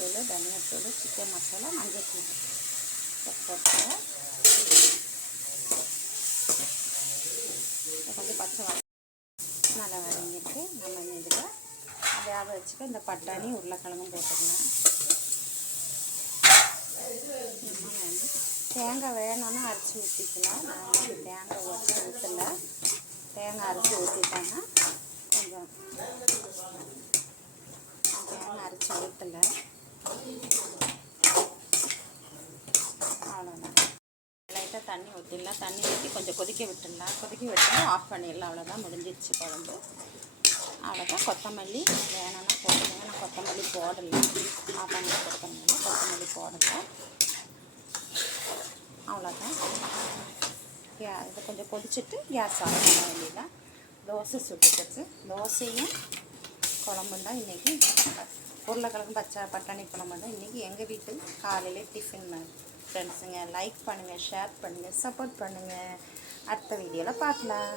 மிளகாத்தூள், தனியாத்தூள், சிக்கன் மசாலா, மஞ்சள்தூள் போட்டு கொஞ்சம் பச்சை நல்லா வதங்கிட்டு நம்ம இதில் வேக வச்சுக்க இந்த பட்டாணி உருளைக்கிழங்கும் போட்டுக்கலாம். தேங்காய் வேணும்னா அரைச்சி ஊற்றிக்கலாம். நான் வந்து தேங்காய் ஊற்றலை. தேங்காய் அரைச்சி ஊற்றிட்டேன்னா கொஞ்சம் தேங்காய் அரைச்சி ஊற்றலை. அவ்வளோதான். லைட்டாக தண்ணி ஊற்றிடலாம். தண்ணி ஊற்றி கொஞ்சம் கொதிக்க விட்டுடலாம். கொதிக்க விட்டு ஆஃப் பண்ணிடலாம். அவ்வளோதான், முடிஞ்சிடுச்சு குழம்பு. அவ்வளோதான். கொத்தமல்லி வேணும்னா போட்டுக்கோங்க. நான் கொத்தமல்லி போடலை. ஆஃப் பண்ணி கொடுத்தோம்னா கொத்தமல்லி போடலை. அவ்வளோதான். இது கொஞ்சம் கொதிச்சுட்டு கேஸ் ஆஃப் பண்ண வேண்டியதான். தோசை சுட்டுட்டு தோசையும் குழம்பும் தான் இன்றைக்கி. உருளைக்கிழங்கு பட்டாணி குழம்பு தான் இன்றைக்கி எங்கள் வீட்டு காலையில் டிஃபன். ஃப்ரெண்ட்ஸுங்க, லைக் பண்ணுங்கள், ஷேர் பண்ணுங்கள், சப்போர்ட் பண்ணுங்கள். அடுத்த வீடியோவில் பார்க்கலாம்.